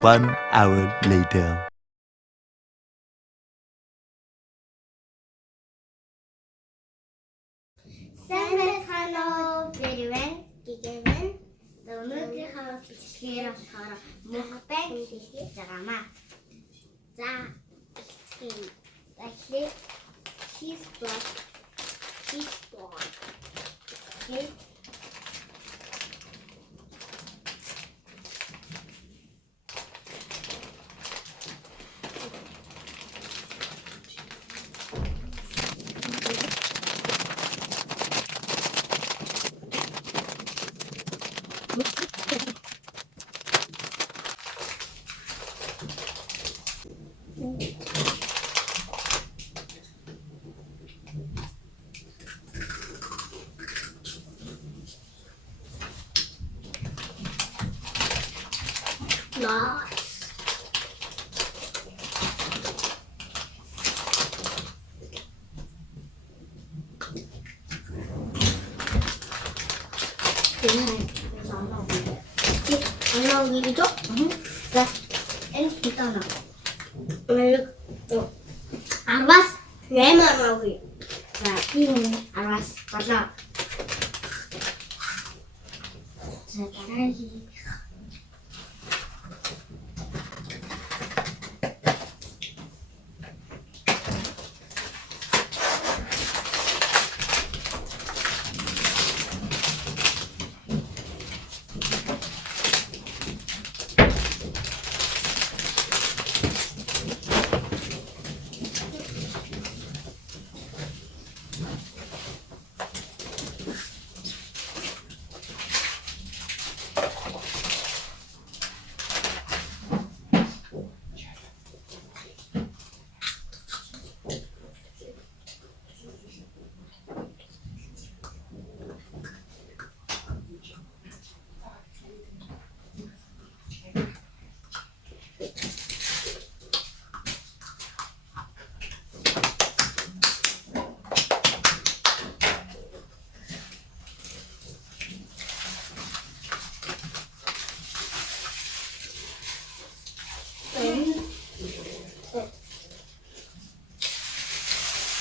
1 hour later. Sen hallo Berwen gegeven 너는 하루 기회로 서로 먹방 드라마 자 이렇게 다시 치즈볼 이렇게 nice. 안 나오기죠? 자, 일단은 알았어. 왜만 나오기? 자, 이는 알았어. 맞아. 자, 따라하기.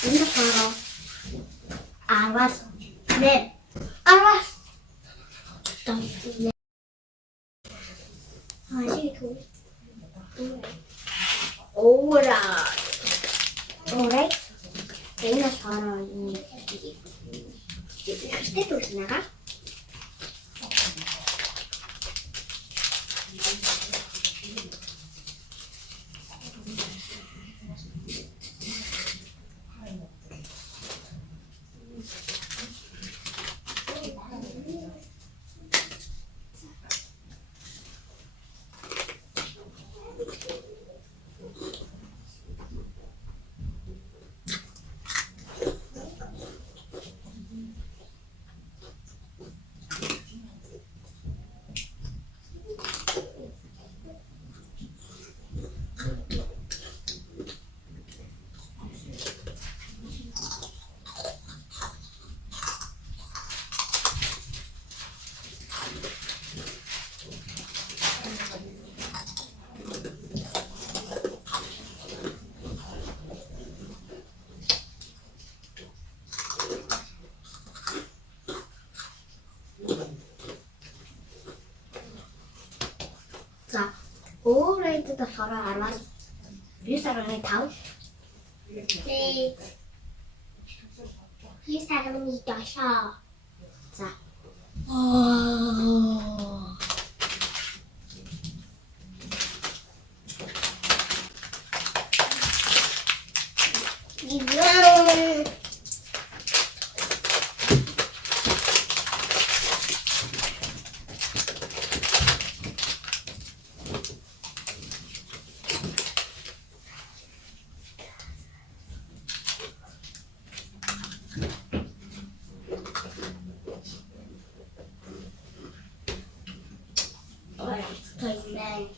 이렇게 알았어. 네, 알았어. 네. 다시 오라. 오래? 내가 살아. 스텝으로 지나가? 자, 오래도 서로 알았어. 이 사람이 다음. 네. 이 사람이 여셔. 자. 이거 붙어 있네.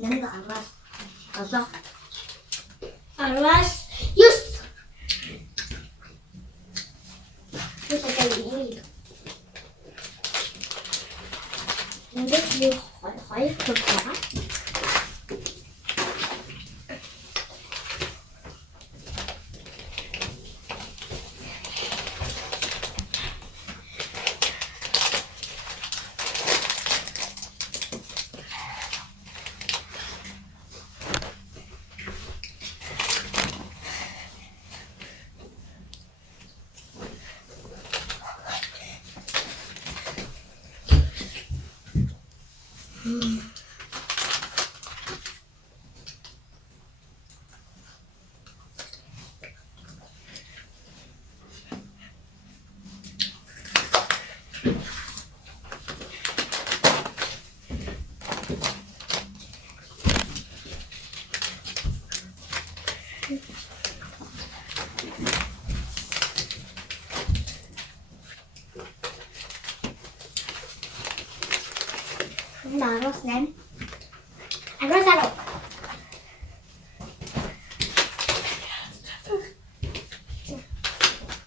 nenn mal was. 다섯. 알았어. 여섯. 여섯 개. 근데 이게 과일 그럴까? 알았어.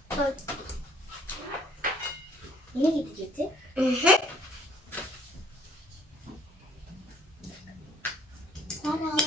알았어. 이 얘기 들렸지? 응. 짜란.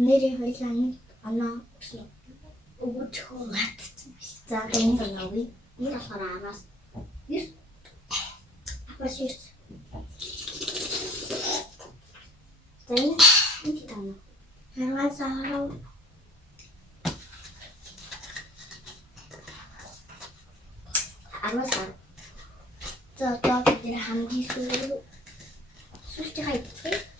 오늘의 회사는 하나 없어. 5초 진짜 너무 나위. 이라서 알았어. yes. 아빠 실수. 네, 이기다나. 알았어. 알았어. 저기들 함기수 수시가 있지?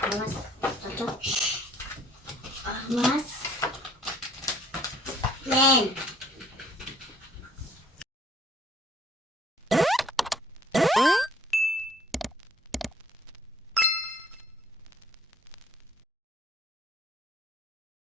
알았어. 알았어. 네.